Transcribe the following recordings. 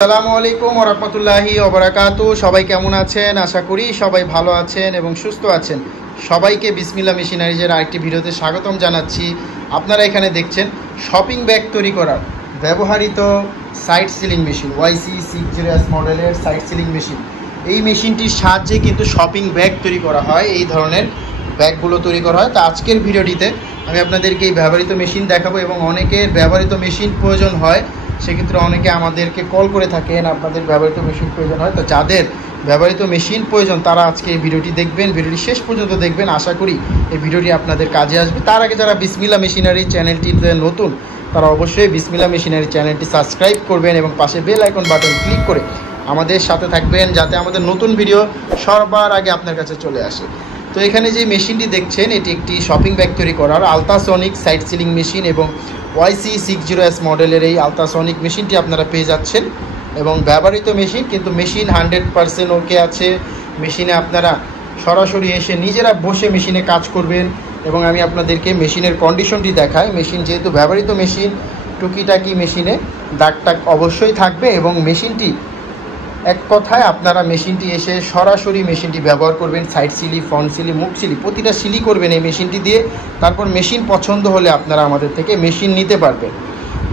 আসসালামু আলাইকুম ওয়া রাহমাতুল্লাহি ওয়া বারাকাতুহু। সবাই কেমন আছেন? আশা করি সবাই ভালো আছেন এবং সুস্থ আছেন। সবাইকে বিসমিল্লাহ মেশিনারিজের আরেকটি ভিডিওতে স্বাগতম জানাচ্ছি। আপনারা এখানে দেখছেন শপিং ব্যাগ তৈরি করার ব্যবহৃত সাইড সিলিং মেশিন, YC60S মডেলের সাইড সিলিং মেশিন। এই মেশিনটির সাহায্যে কিন্তু শপিং ব্যাগ তৈরি করা হয়, এই ধরনের ব্যাগগুলো তৈরি করা হয়। তো আজকের ভিডিওটিতে আমি আপনাদেরকে এই ব্যবহৃত মেশিন দেখাবো এবং অনেকের ব্যবহৃত মেশিন প্রয়োজন হয়, সেক্ষেত্রে অনেকে আমাদেরকে কল করে থাকেন, আপনাদের ব্যবহৃত মেশিন প্রয়োজন হয়। তো যাদের ব্যবহৃত মেশিন প্রয়োজন তারা আজকে এই ভিডিওটি দেখবেন, ভিডিওটি শেষ পর্যন্ত দেখবেন। আশা করি এই ভিডিওটি আপনাদের কাজে আসবে। তার আগে যারা বিসমিল্লাহ মেশিনারি চ্যানেলটিতে নতুন, তারা অবশ্যই বিসমিল্লাহ মেশিনারি চ্যানেলটি সাবস্ক্রাইব করবেন এবং পাশে বেল আইকন বাটন ক্লিক করে আমাদের সাথে থাকবেন, যাতে আমাদের নতুন ভিডিও সবার আগে আপনার কাছে চলে আসে। তো এখানে যে মেশিনটি দেখছেন, এটি একটি শপিং ব্যাগ তৈরি করার আলট্রাসনিক সাইড সিলিং মেশিন এবং YC60S মডেলের এই আলট্রাসনিক মেশিনটি আপনারা পেয়ে যাচ্ছেন। এবং ব্যবহৃত মেশিন, কিন্তু মেশিন 100% ওকে আছে। মেশিনে আপনারা সরাসরি এসে নিজেরা বসে মেশিনে কাজ করবেন এবং আমি আপনাদেরকে মেশিনের কন্ডিশনটি দেখাই। মেশিন যেহেতু ব্যবহৃত মেশিন, টুকিটাকি মেশিনে দাগ টাগ অবশ্যই থাকবে এবং মেশিনটি এক কথায় আপনারা মেশিনটি এসে সরাসরি মেশিনটি ব্যবহার করবেন। সাইড সিলি, ফ্রন্ট সিলি, মুখ সিলি প্রতিটা সিলি করবেন এই মেশিনটি দিয়ে। তারপর মেশিন পছন্দ হলে আপনারা আমাদের থেকে মেশিন নিতে পারবেন।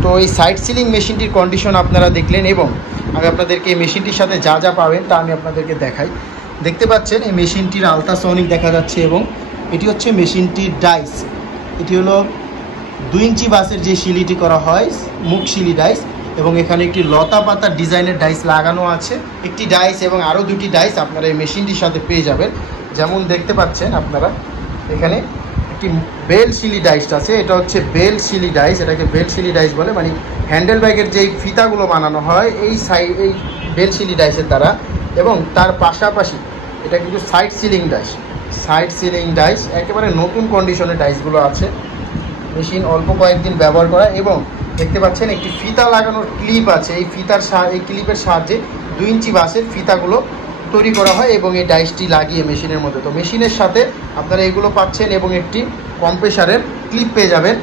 তো এই সাইড সিলিং মেশিনটির কন্ডিশন আপনারা দেখলেন এবং আমি আপনাদেরকে এই মেশিনটির সাথে যা যা পাবেন তা আমি আপনাদেরকে দেখাই। দেখতে পাচ্ছেন এই মেশিনটির আলট্রাসনিক দেখা যাচ্ছে এবং এটি হচ্ছে মেশিনটির ডাইস। এটি হলো 2 ইঞ্চি বাসের যে সিলিটি করা হয়, মুখ সিলি ডাইস, এবং এখানে একটি লতা পাতার ডিজাইনের ডাইস লাগানো আছে। একটি ডাইস এবং আরও 2টি ডাইস আপনারা এই মেশিনটির সাথে পেয়ে যাবেন। যেমন দেখতে পাচ্ছেন আপনারা এখানে একটি বেল সিলি ডাইস আছে, এটা হচ্ছে বেল সিলি ডাইস, এটাকে বেল সিলি ডাইস বলে, মানে হ্যান্ডেল ব্যাগের যেই ফিতাগুলো বানানো হয় এই বেল সিলি ডাইসের দ্বারা। এবং তার পাশাপাশি এটা কিন্তু side sealing dies, side sealing dies একেবারে নতুন কন্ডিশনের ডাইসগুলো আছে। মেশিন অল্প কয়েকদিন ব্যবহার করা এবং দেখতে পাচ্ছেন একটি ফিতা লাগানোর ক্লিপ আছে। এই ক্লিপের সাহায্যে 2 ইঞ্চি বাসের ফিতাগুলো তৈরি করা হয় এবং এই ডাইসটি লাগিয়ে মেশিনের মধ্যে। তো মেশিনের সাথে আপনারা এগুলো পাচ্ছেন এবং একটি কম্প্রেসারের ক্লিপ পেয়ে যাবেন।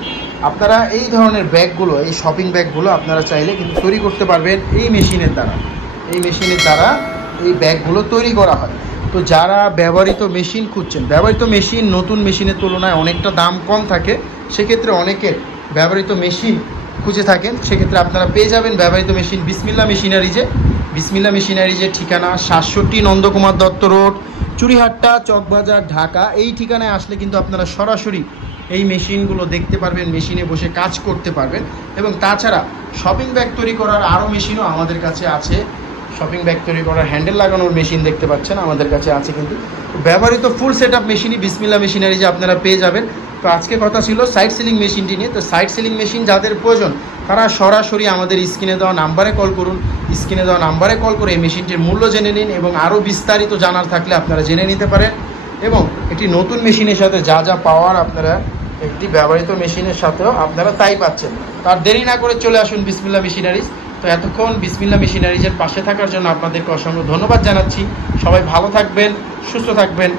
আপনারা এই ধরনের ব্যাগগুলো, এই শপিং ব্যাগগুলো আপনারা চাইলে কিন্তু তৈরি করতে পারবেন এই মেশিনের দ্বারা। এই মেশিনের দ্বারা এই ব্যাগগুলো তৈরি করা হয়। তো যারা ব্যবহৃত মেশিন খুঁজছেন, ব্যবহৃত মেশিন নতুন মেশিনের তুলনায় অনেকটা দাম কম থাকে, সেক্ষেত্রে অনেকের ব্যবহৃত মেশিন খুঁজে থাকেন, সেক্ষেত্রে আপনারা পেয়ে যাবেন ব্যবহৃত মেশিন বিসমিল্লাহ মেশিনারিজে। বিসমিল্লাহ মেশিনারিজের ঠিকানা 67 নন্দকুমার দত্ত রোড, চুড়িহাট্টা, চকবাজার, ঢাকা। এই ঠিকানায় আসলে কিন্তু আপনারা সরাসরি এই মেশিনগুলো দেখতে পারবেন, মেশিনে বসে কাজ করতে পারবেন। এবং তাছাড়া শপিং ব্যাগ তৈরি করার আরও মেশিনও আমাদের কাছে আছে। শপিং ব্যাগ তৈরি করার হ্যান্ডেল লাগানোর মেশিন দেখতে পাচ্ছেন আমাদের কাছে আছে। কিন্তু ব্যবহৃত ফুল সেট আপ মেশিনই বিসমিল্লাহ মেশিনারিজে আপনারা পেয়ে যাবেন। তো আজকে কথা ছিল সাইড সিলিং মেশিনটি নিয়ে। তো সাইড সিলিং মেশিন যাদের প্রয়োজন তারা সরাসরি আমাদের স্ক্রিনে দেওয়া নাম্বারে কল করুন। স্ক্রিনে দেওয়া নাম্বারে কল করে এই মেশিনটির মূল্য জেনে নিন এবং আরও বিস্তারিত জানার থাকলে আপনারা জেনে নিতে পারেন। এবং একটি নতুন মেশিনের সাথে যা যা পাওয়ার আপনারা একটি ব্যবহৃত মেশিনের সাথেও আপনারা তাই পাচ্ছেন। তার দেরি না করে চলে আসুন বিসমিল্লাহ মেশিনারিজ। তো এতক্ষণ বিসমিল্লাহ মেশিনারিজের পাশে থাকার জন্য আপনাদেরকে অসংখ্য ধন্যবাদ জানাচ্ছি। সবাই ভালো থাকবেন, সুস্থ থাকবেন।